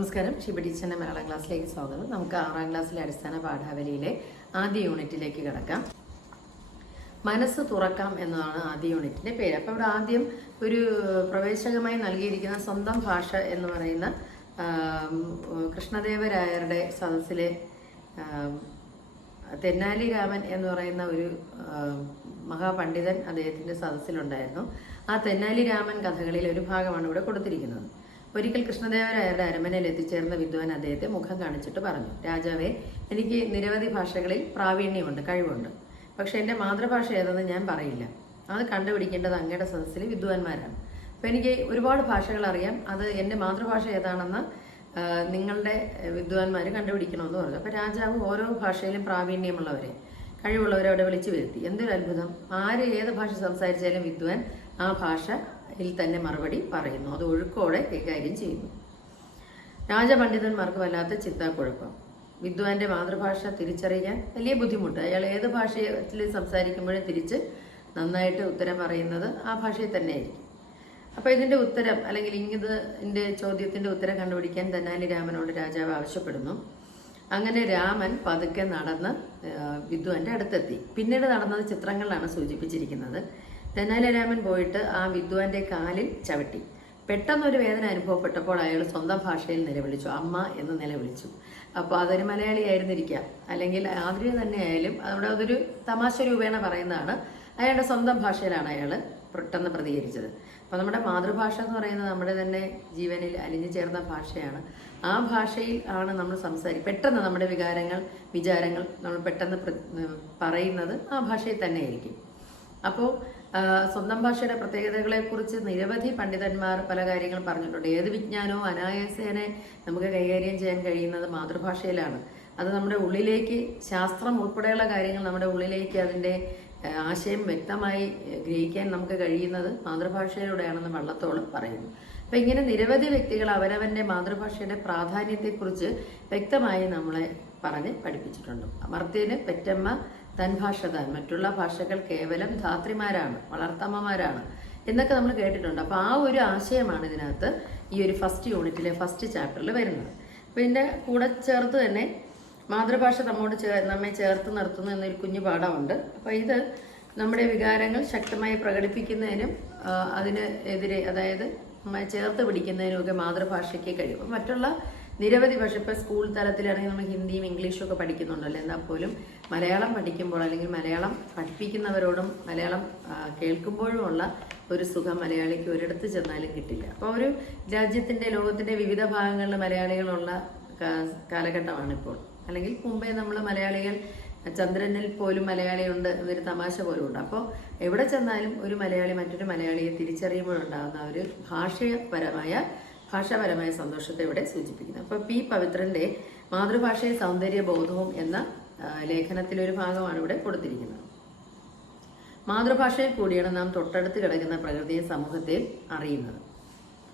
നമസ്കാരം. ഷിബ ടീച്ചറിന്റെ മലയാളം ക്ലാസ്സിലേക്ക് സ്വാഗതം. നമുക്ക് ആറാം ക്ലാസ്സിലെ അടിസ്ഥാന പാഠാവലിയിലെ ആദ്യ യൂണിറ്റിലേക്ക് കിടക്കാം. മനസ്സ് തുറക്കാം എന്നതാണ് ആദ്യ യൂണിറ്റിന്റെ പേര്. അപ്പോൾ ഇവിടെ ആദ്യം ഒരു പ്രവേശകമായി നൽകിയിരിക്കുന്ന സ്വന്തം ഭാഷ എന്ന് പറയുന്ന കൃഷ്ണദേവരായരുടെ സദസ്സിലെ തെന്നാലി രാമൻ എന്ന് പറയുന്ന ഒരു മഹാപണ്ഡിതൻ അദ്ദേഹത്തിന്റെ സദസ്സിലുണ്ടായിരുന്നു. ആ തെന്നാലി രാമൻ കഥകളിൽ ഒരു ഭാഗമാണ് ഇവിടെ കൊടുത്തിരിക്കുന്നത്. ഒരിക്കൽ കൃഷ്ണദേവരായരുടെ അരമനയിൽ എത്തിച്ചേർന്ന വിദ്വാൻ അദ്ദേഹത്തെ മുഖം കാണിച്ചിട്ട് പറഞ്ഞു രാജാവേ എനിക്ക് നിരവധി ഭാഷകളിൽ പ്രാവീണ്യമുണ്ട് കഴിവുണ്ട്. പക്ഷെ എന്റെ മാതൃഭാഷ ഏതെന്ന് ഞാൻ പറയില്ല. അത് കണ്ടുപിടിക്കേണ്ടത് അങ്ങയുടെ സദസ്സിലെ വിദ്വാൻമാരാണ്. അപ്പം എനിക്ക് ഒരുപാട് ഭാഷകൾ അറിയാം. അത് എന്റെ മാതൃഭാഷ ഏതാണെന്ന് നിങ്ങളുടെ വിദ്വാൻമാർ കണ്ടുപിടിക്കണമെന്ന് പറഞ്ഞു. അപ്പോൾ രാജാവ് ഓരോ ഭാഷയിലും പ്രാവീണ്യമുള്ളവരെ കഴിവുള്ളവരെ അവിടെ വിളിച്ചു വരുത്തി. എന്തൊരു അത്ഭുതം. ആര് ഏത് ഭാഷ സംസാരിച്ചാലും വിദ്വാൻ ആ ഭാഷയിൽ തന്നെ മറുപടി പറയുന്നു. അത് ഒഴുക്കോടെ കൈകാര്യം ചെയ്യുന്നു. രാജപണ്ഡിതന്മാർക്ക് വല്ലാത്ത ചിത്താക്കുഴപ്പം വിദ്വാന്റെ മാതൃഭാഷ തിരിച്ചറിയാൻ വലിയ ബുദ്ധിമുട്ട്. അയാൾ ഏത് ഭാഷയിൽ സംസാരിക്കുമ്പോഴും തിരിച്ച് നന്നായിട്ട് ഉത്തരം പറയുന്നത് ആ ഭാഷയിൽ തന്നെയായിരിക്കും. അപ്പോൾ ഇതിന്റെ ഉത്തരം അല്ലെങ്കിൽ ഇങ്ങനെ ചോദ്യത്തിന്റെ ഉത്തരം കണ്ടുപിടിക്കാൻ തെന്നാലി രാമനോട് രാജാവ് ആവശ്യപ്പെടുന്നു. അങ്ങനെ രാമൻ പതുക്കെ നടന്ന് വിദ്വാന്റെ അടുത്തെത്തി. പിന്നീട് നടന്നത് ചിത്രങ്ങളിലാണ് സൂചിപ്പിച്ചിരിക്കുന്നത്. തെന്നാലി രാമൻ പോയിട്ട് ആ വിദ്വാന്റെ കാലിൽ ചവിട്ടി. പെട്ടെന്നൊരു വേദന അനുഭവപ്പെട്ടപ്പോൾ അയാൾ സ്വന്തം ഭാഷയിൽ നിലവിളിച്ചു. അമ്മ എന്ന് നിലവിളിച്ചു. അപ്പോൾ അതൊരു മലയാളി ആയിരുന്നിരിക്കാം അല്ലെങ്കിൽ ആതിരി തന്നെ ആയാലും അവിടെ അതൊരു തമാശ രൂപേണ പറയുന്നതാണ്. അയാളുടെ സ്വന്തം ഭാഷയിലാണ് അയാൾ പെട്ടെന്ന് പ്രതികരിച്ചത്. അപ്പോൾ നമ്മുടെ മാതൃഭാഷ എന്ന് പറയുന്നത് നമ്മുടെ തന്നെ ജീവനിൽ അലിഞ്ഞു ചേർന്ന ഭാഷയാണ്. ആ ഭാഷയിൽ ആണ് നമ്മൾ സംസാരി പെട്ടെന്ന് നമ്മുടെ വികാരങ്ങൾ വിചാരങ്ങൾ നമ്മൾ പെട്ടെന്ന് പറയുന്നത് ആ ഭാഷയിൽ തന്നെയായിരിക്കും. അപ്പോൾ സ്വന്തം ഭാഷയുടെ പ്രത്യേകതകളെക്കുറിച്ച് നിരവധി പണ്ഡിതന്മാർ പല കാര്യങ്ങൾ പറഞ്ഞിട്ടുണ്ട്. ഏത് വിജ്ഞാനവും അനായാസേനെ നമുക്ക് കൈകാര്യം ചെയ്യാൻ കഴിയുന്നത് മാതൃഭാഷയിലാണ്. അത് നമ്മുടെ ഉള്ളിലേക്ക് ശാസ്ത്രം ഉൾപ്പെടെയുള്ള കാര്യങ്ങൾ നമ്മുടെ ഉള്ളിലേക്ക് അതിന്റെ ആശയം വ്യക്തമായി ഗ്രഹിക്കാൻ നമുക്ക് കഴിയുന്നത് മാതൃഭാഷയിലൂടെയാണെന്ന് വള്ളത്തോളം പറയുന്നു. അപ്പം ഇങ്ങനെ നിരവധി വ്യക്തികൾ അവരവന്റെ മാതൃഭാഷയുടെ പ്രാധാന്യത്തെക്കുറിച്ച് വ്യക്തമായി നമ്മളെ പറഞ്ഞ് പഠിപ്പിച്ചിട്ടുണ്ട്. അമർത്യന് പെറ്റമ്മ തൻ ഭാഷ താൻ മറ്റുള്ള ഭാഷകൾ കേവലം ധാത്രിമാരാണ് വളർത്തമ്മമാരാണ് എന്നൊക്കെ നമ്മൾ കേട്ടിട്ടുണ്ട്. അപ്പോൾ ആ ഒരു ആശയമാണ് ഇതിനകത്ത് ഈ ഒരു ഫസ്റ്റ് യൂണിറ്റിലെ ഫസ്റ്റ് ചാപ്റ്ററിൽ വരുന്നത്. പിന്നെ കൂടെ ചേർത്ത് തന്നെ മാതൃഭാഷ നമ്മോട് ചേ നമ്മെ ചേർത്ത് നിർത്തുന്നു എന്നൊരു കുഞ്ഞു പാഠമുണ്ട്. അപ്പോൾ ഇത് നമ്മുടെ വികാരങ്ങൾ ശക്തമായി പ്രകടിപ്പിക്കുന്നതിനും അതിന് എതിരെ അതായത് ചേർത്ത് പിടിക്കുന്നതിനുമൊക്കെ മാതൃഭാഷയ്ക്ക് കഴിയും മറ്റുള്ള നിരവധി പക്ഷേ ഇപ്പോൾ സ്കൂൾ തലത്തിലാണെങ്കിൽ നമ്മൾ ഹിന്ദിയും ഇംഗ്ലീഷും ഒക്കെ പഠിക്കുന്നുണ്ടല്ലോ എന്നാൽ പോലും മലയാളം പഠിക്കുമ്പോൾ അല്ലെങ്കിൽ മലയാളം പഠിപ്പിക്കുന്നവരോടും മലയാളം കേൾക്കുമ്പോഴുമുള്ള ഒരു സുഖം മലയാളിക്ക് ഒരിടത്ത് ചെന്നാലും കിട്ടില്ല. അപ്പോൾ ഒരു രാജ്യത്തിന്റെ ലോകത്തിന്റെ വിവിധ ഭാഗങ്ങളിൽ മലയാളികളുള്ള കാ- കാലഘട്ടമാണ് ഇപ്പോൾ. അല്ലെങ്കിൽ മുമ്പേ നമ്മൾ മലയാളികൾ ചന്ദ്രനിൽ പോലും മലയാളിയുണ്ട് എന്നൊരു തമാശ പോലും ഉണ്ട്. അപ്പോൾ എവിടെ ചെന്നാലും ഒരു മലയാളി മറ്റൊരു മലയാളിയെ തിരിച്ചറിയുമ്പോഴുണ്ടാകുന്ന ഒരു ഭാഷപരമായ ഭാഷാപരമായ സന്തോഷത്തെ ഇവിടെ സൂചിപ്പിക്കുന്നു. അപ്പോൾ പി പവിത്രന്റെ മാതൃഭാഷയെ സൗന്ദര്യ ബോധവും എന്ന ലേഖനത്തിലെ ലേഖനത്തിലൊരു ഭാഗമാണ് ഇവിടെ കൊടുത്തിരിക്കുന്നത്. മാതൃഭാഷയിൽ കൂടിയാണ് നാം തൊട്ടടുത്ത് കിടക്കുന്ന പ്രകൃതിയെ സമൂഹത്തെയും അറിയുന്നത്.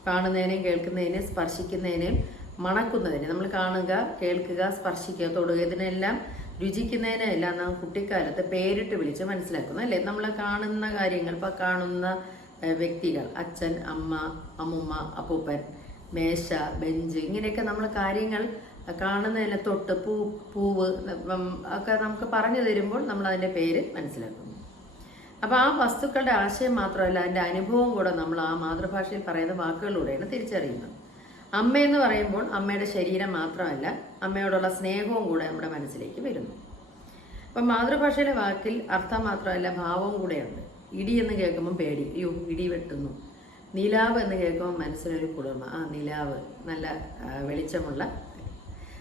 കാണുന്നതിനെയും കേൾക്കുന്നതിനെയും സ്പർശിക്കുന്നതിനെയും മണക്കുന്നതിനെ നമ്മൾ കാണുക കേൾക്കുക സ്പർശിക്കുക തൊടുക ഇതിനെല്ലാം രുചിക്കുന്നതിനെല്ലാം നാം കുട്ടിക്കാലത്ത് പേരിട്ട് വിളിച്ച് മനസ്സിലാക്കുന്നു അല്ലേ? നമ്മൾ കാണുന്ന കാര്യങ്ങൾ ഇപ്പം കാണുന്ന വ്യക്തികൾ അച്ഛൻ അമ്മ അമ്മുമ്മ അപ്പൂപ്പൻ മേശ ബെഞ്ച് ഇങ്ങനെയൊക്കെ നമ്മൾ കാര്യങ്ങൾ കാണുന്നതിന് തൊട്ട് പൂ പൂവ് ഒക്കെ നമുക്ക് പറഞ്ഞു തരുമ്പോൾ നമ്മൾ അതിന്റെ പേര് മനസ്സിലാക്കുന്നു. അപ്പോൾ ആ വസ്തുക്കളുടെ ആശയം മാത്രമല്ല അതിന്റെ അനുഭവം കൂടെ നമ്മൾ ആ മാതൃഭാഷയിൽ പറയുന്ന വാക്കുകളിലൂടെയാണ് തിരിച്ചറിയുന്നത്. അമ്മയെന്ന് പറയുമ്പോൾ അമ്മയുടെ ശരീരം മാത്രമല്ല അമ്മയോടുള്ള സ്നേഹവും കൂടെ നമ്മുടെ മനസ്സിലേക്ക് വരുന്നു. അപ്പം മാതൃഭാഷയിലെ വാക്കിൽ അർത്ഥം മാത്രമല്ല ഭാവവും കൂടെയുണ്ട്. ഇടി എന്ന് കേൾക്കുമ്പോൾ പേടി. അയ്യോ ഇടി വെട്ടുന്നു. നിലാവ് എന്ന് കേൾക്കുമ്പോൾ മനസ്സിനൊരു കുളിർമ. ആ നിലാവ് നല്ല വെളിച്ചമുള്ള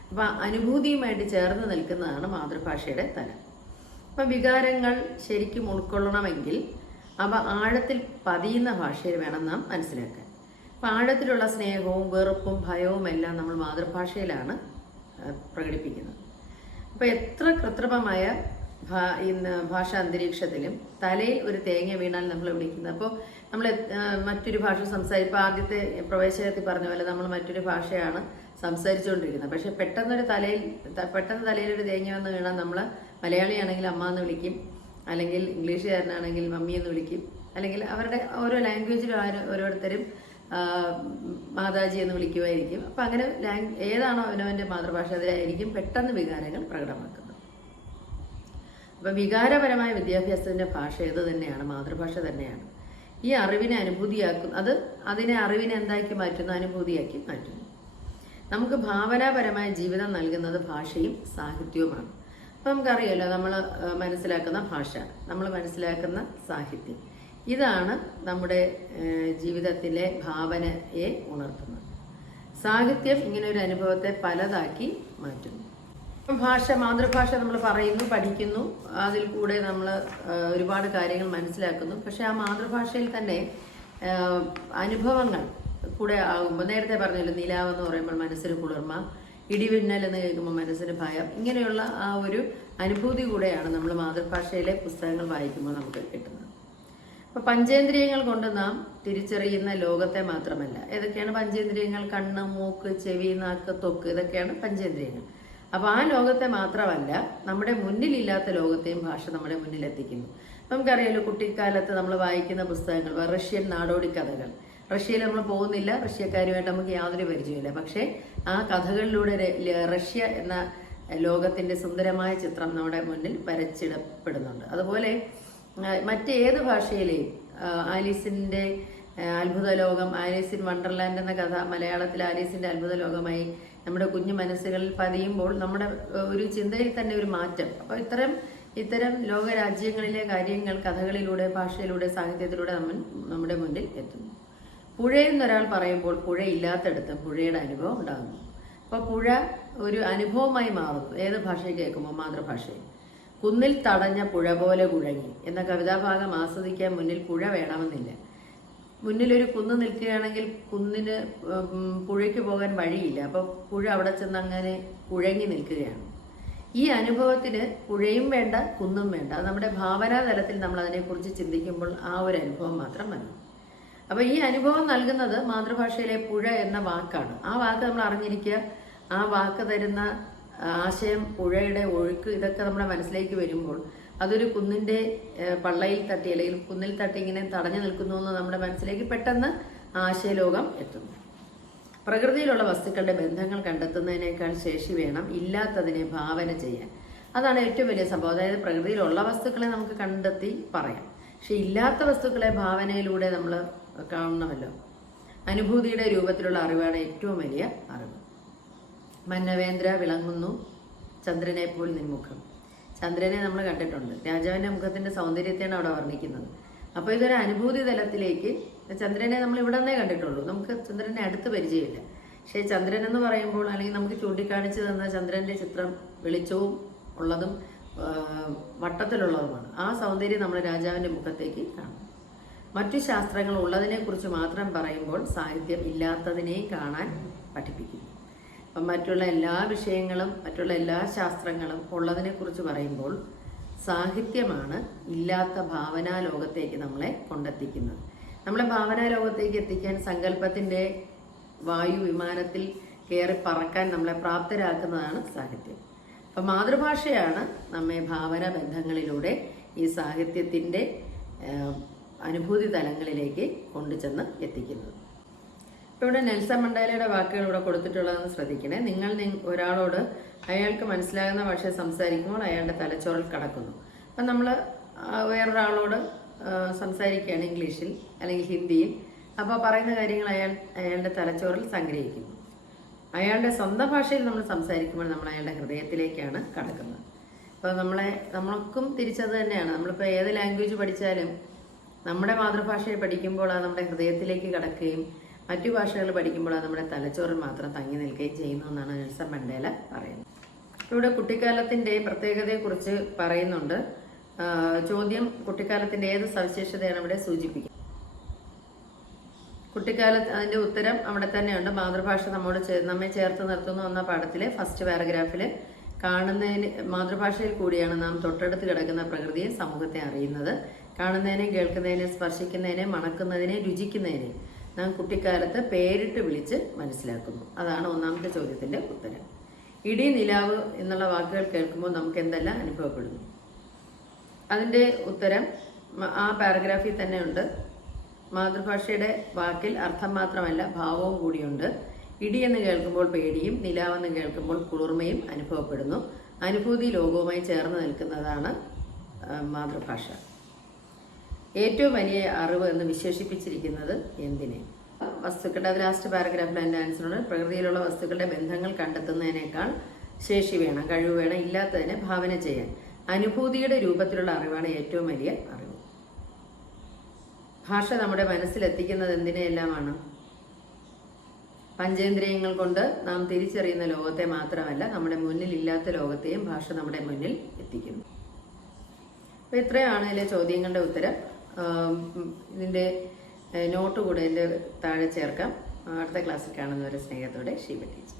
അപ്പം അനുഭൂതിയുമായിട്ട് ചേർന്ന് നിൽക്കുന്നതാണ് മാതൃഭാഷയുടെ തലം. അപ്പം വികാരങ്ങൾ ശരിക്കും ഉൾക്കൊള്ളണമെങ്കിൽ അവ ആഴത്തിൽ പതിയുന്ന ഭാഷയിൽ വേണം നാം മനസ്സിലാക്കാൻ. അപ്പം ആഴത്തിലുള്ള സ്നേഹവും വെറുപ്പും ഭയവും എല്ലാം നമ്മൾ മാതൃഭാഷയിലാണ് പ്രകടിപ്പിക്കുന്നത്. അപ്പോൾ എത്ര കൃത്രിമമായ ഇന്ന് ഭാഷാ അന്തരീക്ഷത്തിലും തലയിൽ ഒരു തേങ്ങ വീണാൽ നമ്മൾ വിളിക്കുന്നത് അപ്പോൾ നമ്മൾ മറ്റൊരു ഭാഷ സംസാരിക്കും ഇപ്പോൾ ആദ്യത്തെ പ്രവേശനത്തിൽ പറഞ്ഞ പോലെ നമ്മൾ മറ്റൊരു ഭാഷയാണ് സംസാരിച്ചുകൊണ്ടിരിക്കുന്നത്. പക്ഷേ പെട്ടെന്നൊരു തലയിൽ പെട്ടെന്ന് തലയിൽ ഒരു തേങ്ങ വന്ന് വീണാൽ നമ്മൾ മലയാളിയാണെങ്കിൽ അമ്മ എന്ന് വിളിക്കും. അല്ലെങ്കിൽ ഇംഗ്ലീഷുകാരനാണെങ്കിൽ മമ്മി എന്ന് വിളിക്കും. അല്ലെങ്കിൽ അവരുടെ ഓരോ ലാംഗ്വേജിലും ആരും ഓരോരുത്തരും മാതാജി എന്ന് വിളിക്കുമായിരിക്കും. അപ്പം അങ്ങനെ ലാംഗ് ഏതാണോ അവനവന്റെ മാതൃഭാഷ അതിലായിരിക്കും പെട്ടെന്ന് വികാരങ്ങൾ പ്രകടമാക്കുന്നത്. അപ്പം വികാരപരമായ വിദ്യാഭ്യാസത്തിന്റെ ഭാഷ ഇത് തന്നെയാണ്? മാതൃഭാഷ തന്നെയാണ്. ഈ അറിവിനെ അനുഭൂതിയാക്കും. അത് അതിനെ അറിവിനെ എന്താക്കി മാറ്റുന്നു? അനുഭൂതിയാക്കി മാറ്റുന്നു. നമുക്ക് ഭാവനാപരമായ ജീവിതം നൽകുന്നത് ഭാഷയും സാഹിത്യവുമാണ്. അപ്പം നമുക്കറിയാലോ നമ്മൾ മനസ്സിലാക്കുന്ന ഭാഷ നമ്മൾ മനസ്സിലാക്കുന്ന സാഹിത്യം. ഇതാണ് നമ്മുടെ ജീവിതത്തിലെ ഭാവനയെ ഉണർത്തുന്നത്. സാഹിത്യം ഇങ്ങനെ ഒരു അനുഭവത്തെ പലതാക്കി മാറ്റുന്നു. ഭാഷ മാതൃഭാഷ നമ്മൾ പറയുന്നു പഠിക്കുന്നു. അതിൽ കൂടെ നമ്മൾ ഒരുപാട് കാര്യങ്ങൾ മനസ്സിലാക്കുന്നു. പക്ഷെ ആ മാതൃഭാഷയിൽ തന്നെ അനുഭവങ്ങൾ കൂടെ ആകുമ്പോൾ നേരത്തെ പറഞ്ഞല്ലോ നിലാവെന്ന് പറയുമ്പോൾ മനസ്സിന് കുളിർമ ഇടിവിന്നൽ എന്ന് കേൾക്കുമ്പോൾ മനസ്സിന് ഭയം ഇങ്ങനെയുള്ള ആ ഒരു അനുഭൂതി കൂടെയാണ് നമ്മൾ മാതൃഭാഷയിലെ പുസ്തകങ്ങൾ വായിക്കുമ്പോൾ നമുക്ക് കിട്ടുന്നത്. അപ്പൊ പഞ്ചേന്ദ്രിയങ്ങൾ കൊണ്ട് നാം തിരിച്ചറിയുന്ന ലോകത്തെ മാത്രമല്ല ഏതൊക്കെയാണ് പഞ്ചേന്ദ്രിയങ്ങൾ? കണ്ണ് മൂക്ക് ചെവി നാക്ക് തൊക്ക് ഇതൊക്കെയാണ് പഞ്ചേന്ദ്രിയങ്ങൾ. അപ്പൊ ആ ലോകത്തെ മാത്രമല്ല നമ്മുടെ മുന്നിലില്ലാത്ത ലോകത്തെയും ഭാഷ നമ്മുടെ മുന്നിൽ എത്തിക്കുന്നു നമുക്കറിയാലോ കുട്ടിക്കാലത്ത് നമ്മൾ വായിക്കുന്ന പുസ്തകങ്ങൾ റഷ്യൻ നാടോടി കഥകൾ. റഷ്യയിൽ നമ്മൾ പോകുന്നില്ല റഷ്യക്കാരുമായിട്ട് നമുക്ക് യാതൊരു പരിചയമില്ല പക്ഷേ ആ കഥകളിലൂടെ റഷ്യ എന്ന ലോകത്തിന്റെ സുന്ദരമായ ചിത്രം നമ്മുടെ മുന്നിൽ വരച്ചിടപ്പെടുന്നുണ്ട്. അതുപോലെ മറ്റേത് ഭാഷയിലെയും ആലീസിന്റെ അത്ഭുത ലോകം ആലീസ് ഇൻ വണ്ടർലാൻഡ് എന്ന കഥ മലയാളത്തിൽ ആലീസിന്റെ അത്ഭുത ലോകമായി നമ്മുടെ കുഞ്ഞു മനസ്സുകളിൽ പതിയുമ്പോൾ നമ്മുടെ ഒരു ചിന്തയിൽ തന്നെ ഒരു മാറ്റം. അപ്പോൾ ഇത്തരം ഇത്തരം ലോകരാജ്യങ്ങളിലെ കാര്യങ്ങൾ കഥകളിലൂടെ ഭാഷയിലൂടെ സാഹിത്യത്തിലൂടെ നമ്മൾ നമ്മുടെ മുന്നിൽ എത്തുന്നു. പുഴയെന്നൊരാൾ പറയുമ്പോൾ പുഴയില്ലാത്തടത്തും പുഴയുടെ അനുഭവം ഉണ്ടാകുന്നു. അപ്പോൾ പുഴ ഒരു അനുഭവമായി മാറുന്നു. ഏത് ഭാഷയിൽ കേൾക്കുമ്പോൾ മാതൃഭാഷയിൽ കുന്നിൽ തടഞ്ഞ പുഴ പോലെ കുഴങ്ങി. എന്ന കവിതാഭാഗം ആസ്വദിക്കാൻ മുന്നിൽ പുഴ വേണമെന്നില്ല. മുന്നിൽ ഒരു കുന്ന് നിൽക്കുകയാണെങ്കിൽ കുന്നിന് പുഴയ്ക്ക് പോകാൻ വഴിയില്ല. അപ്പോൾ പുഴ അവിടെ ചെന്ന് അങ്ങനെ കുഴങ്ങി നിൽക്കുകയാണ്. ഈ അനുഭവത്തിന് പുഴയും വേണ്ട കുന്നും വേണ്ട. അത് നമ്മുടെ ഭാവനാ തലത്തിൽ നമ്മൾ അതിനെക്കുറിച്ച് ചിന്തിക്കുമ്പോൾ ആ ഒരു അനുഭവം മാത്രം മതി. അപ്പൊ ഈ അനുഭവം നൽകുന്നത് മാതൃഭാഷയിലെ പുഴ എന്ന വാക്കാണ്. ആ വാക്ക് നമ്മൾ അറിഞ്ഞിരിക്കുക. ആ വാക്ക് തരുന്ന ആശയം പുഴയുടെ ഒഴുക്ക് ഇതൊക്കെ നമ്മുടെ മനസ്സിലേക്ക് വരുമ്പോൾ അതൊരു കുന്നിന്റെ പള്ളയിൽ തട്ടി അല്ലെങ്കിൽ കുന്നിൽ തട്ടി ഇങ്ങനെ തടഞ്ഞു നിൽക്കുന്നു എന്ന് നമ്മുടെ മനസ്സിലേക്ക് പെട്ടെന്ന് ആശയലോകം എത്തുന്നു. പ്രകൃതിയിലുള്ള വസ്തുക്കളുടെ ബന്ധങ്ങൾ കണ്ടെത്തുന്നതിനേക്കാൾ ശേഷി വേണം ഇല്ലാത്തതിനെ ഭാവന ചെയ്യാൻ. അതാണ് ഏറ്റവും വലിയ സംഭവം. അതായത് പ്രകൃതിയിലുള്ള വസ്തുക്കളെ നമുക്ക് കണ്ടെത്തി പറയാം. പക്ഷെ ഇല്ലാത്ത വസ്തുക്കളെ ഭാവനയിലൂടെ നമ്മൾ കാണണമല്ലോ. അനുഭൂതിയുടെ രൂപത്തിലുള്ള അറിവാണ് ഏറ്റവും വലിയ അറിവ്. മന്നവേന്ദ്ര വിളങ്ങുന്നു ചന്ദ്രനെ പോൽ ചന്ദ്രനെ നമ്മൾ കണ്ടിട്ടുണ്ട്. രാജാവിന്റെ മുഖത്തിന്റെ സൗന്ദര്യത്തെയാണ് അവിടെ വർണിക്കുന്നത്. അപ്പോൾ ഇതൊരു അനുഭൂതി തലത്തിലേക്ക് ചന്ദ്രനെ നമ്മൾ ഇവിടെ നിന്നേ കണ്ടിട്ടുള്ളൂ. നമുക്ക് ചന്ദ്രനെ അടുത്ത് പരിചയമില്ല. പക്ഷേ ചന്ദ്രൻ എന്ന് പറയുമ്പോൾ അല്ലെങ്കിൽ നമുക്ക് ചൂണ്ടിക്കാണിച്ചു തന്ന ചന്ദ്രന്റെ ചിത്രം വെളിച്ചവും ഉള്ളതും വട്ടത്തിലുള്ളതുമാണ്. ആ സൗന്ദര്യം നമ്മൾ രാജാവിന്റെ മുഖത്തേക്ക് കാണും. മറ്റു ശാസ്ത്രങ്ങൾ ഉള്ളതിനെ കുറിച്ച് മാത്രം പറയുമ്പോൾ സാഹിത്യം ഇല്ലാത്തതിനെയും കാണാൻ പഠിപ്പിക്കുന്നു. മറ്റുള്ള എല്ലാ വിഷയങ്ങളും മറ്റുള്ള എല്ലാ ശാസ്ത്രങ്ങളും ഉള്ളതിനെക്കുറിച്ച് പറയുമ്പോൾ സാഹിത്യമാണ് ഇല്ലാത്ത ഭാവനാ ലോകത്തേക്ക് നമ്മളെ കൊണ്ടെത്തിക്കുന്നത്. നമ്മളെ ഭാവനാ ലോകത്തേക്ക് എത്തിക്കാൻ സങ്കല്പത്തിന്റെ വായു വിമാനത്തിൽ കയറി പറക്കാൻ നമ്മളെ പ്രാപ്തരാക്കുന്നതാണ് സാഹിത്യം. അപ്പം മാതൃഭാഷയാണ് നമ്മെ ഭാവന ബന്ധങ്ങളിലൂടെ ഈ സാഹിത്യത്തിന്റെ അനുഭൂതി തലങ്ങളിലേക്ക് കൊണ്ടുചെന്ന് എത്തിക്കുന്നത്. ഇവിടെ നെൽസൺ മണ്ടേലയുടെ വാക്കുകൾ ഇവിടെ കൊടുത്തിട്ടുള്ളതെന്ന് ശ്രദ്ധിക്കണേ. നിങ്ങൾ ഒരാളോട് അയാൾക്ക് മനസ്സിലാകുന്ന ഭാഷ സംസാരിക്കുമ്പോൾ അയാളുടെ തലച്ചോറിൽ കടക്കുന്നു. അപ്പം നമ്മൾ വേറൊരാളോട് സംസാരിക്കുകയാണ് ഇംഗ്ലീഷിൽ അല്ലെങ്കിൽ ഹിന്ദിയിൽ. അപ്പോൾ പറയുന്ന കാര്യങ്ങൾ അയാൾ അയാളുടെ തലച്ചോറിൽ സംഗ്രഹിക്കുന്നു. അയാളുടെ സ്വന്തം ഭാഷയിൽ നമ്മൾ സംസാരിക്കുമ്പോൾ നമ്മൾ അയാളുടെ ഹൃദയത്തിലേക്കാണ് കടക്കുന്നത്. അപ്പോൾ നമ്മളെ നമ്മൾക്കും തിരിച്ചത് തന്നെയാണ്. നമ്മളിപ്പോൾ ഏത് ലാംഗ്വേജ് പഠിച്ചാലും നമ്മുടെ മാതൃഭാഷയിൽ പഠിക്കുമ്പോൾ അത് നമ്മുടെ ഹൃദയത്തിലേക്ക് കടക്കുകയും മറ്റു ഭാഷകൾ പഠിക്കുമ്പോൾ അത് നമ്മുടെ തലച്ചോറിൽ മാത്രം തങ്ങി നിൽക്കുകയും ചെയ്യുന്നു എന്നാണ് നെൽസൺ മണ്ടേല പറയുന്നത്. ഇവിടെ കുട്ടിക്കാലത്തിന്റെ പ്രത്യേകതയെക്കുറിച്ച് പറയുന്നുണ്ട്. ചോദ്യം കുട്ടിക്കാലത്തിന്റെ ഏത് സവിശേഷതയാണ് ഇവിടെ സൂചിപ്പിക്കുന്നത്? കുട്ടിക്കാലത്ത് അതിന്റെ ഉത്തരം അവിടെ തന്നെയുണ്ട്. മാതൃഭാഷ നമ്മോട് നമ്മെ ചേർത്ത് നിർത്തുന്നു എന്ന പാഠത്തിലെ ഫസ്റ്റ് പാരഗ്രാഫിൽ കാണുന്നതിന് മാതൃഭാഷയിൽ കൂടിയാണ് നാം തൊട്ടടുത്ത് കിടക്കുന്ന പ്രകൃതിയെ സമൂഹത്തെ അറിയുന്നത്. കാണുന്നതിനെ കേൾക്കുന്നതിനെ സ്പർശിക്കുന്നതിനെ മണക്കുന്നതിനെ രുചിക്കുന്നതിനെ നാം കുട്ടിക്കാലത്ത് പേരിട്ട് വിളിച്ച് മനസ്സിലാക്കുന്നു. അതാണ് ഒന്നാമത്തെ ചോദ്യത്തിന്റെ ഉത്തരം. ഇടി നിലാവ് എന്നുള്ള വാക്കുകൾ കേൾക്കുമ്പോൾ നമുക്ക് എന്തെല്ലാം അനുഭവപ്പെടുന്നു? അതിന്റെ ഉത്തരം ആ പാരഗ്രാഫിൽ തന്നെ ഉണ്ട്. മാതൃഭാഷയുടെ വാക്കിൽ അർത്ഥം മാത്രമല്ല ഭാവവും കൂടിയുണ്ട്. ഇടി എന്ന് കേൾക്കുമ്പോൾ പേടിയും നിലാവെന്ന് കേൾക്കുമ്പോൾ കുളിർമയും അനുഭവപ്പെടുന്നു. അനുഭൂതി ലോകവുമായി ചേർന്ന് നിൽക്കുന്നതാണ് മാതൃഭാഷ. ഏറ്റവും വലിയ അറിവ് എന്ന് വിശേഷിപ്പിച്ചിരിക്കുന്നത് എന്തിനെ? വസ്തുക്കളുടെ ലാസ്റ്റ് പാരഗ്രാഫിൽ എന്റെ ആൻസറാണ് പ്രകൃതിയിലുള്ള വസ്തുക്കളുടെ ബന്ധങ്ങൾ കണ്ടെത്തുന്നതിനേക്കാൾ ശേഷി വേണം കഴിവ് വേണം ഇല്ലാത്തതിനെ ഭാവന ചെയ്യാൻ. അനുഭൂതിയുടെ രൂപത്തിലുള്ള അറിവാണ് ഏറ്റവും വലിയ അറിവ്. ഭാഷ നമ്മുടെ മനസ്സിലെത്തിക്കുന്നത് എന്തിനെയെല്ലാമാണ് പഞ്ചേന്ദ്രിയങ്ങൾ കൊണ്ട് നാം തിരിച്ചറിയുന്ന ലോകത്തെ മാത്രമല്ല നമ്മുടെ മുന്നിൽ ഇല്ലാത്ത ലോകത്തെയും ഭാഷ നമ്മുടെ മുന്നിൽ എത്തിക്കുന്നു. അപ്പോൾ ഇത്രയാണ് ചോദ്യങ്ങളുടെ ഉത്തരം. ഇതിന്റെ നോട്ട് കൂടെ എന്റെ താഴെ ചേർക്കാം. അടുത്ത ക്ലാസ്സിൽ കാണുന്നവരെ സ്നേഹത്തോടെ ഷീബ ടീച്ചർ.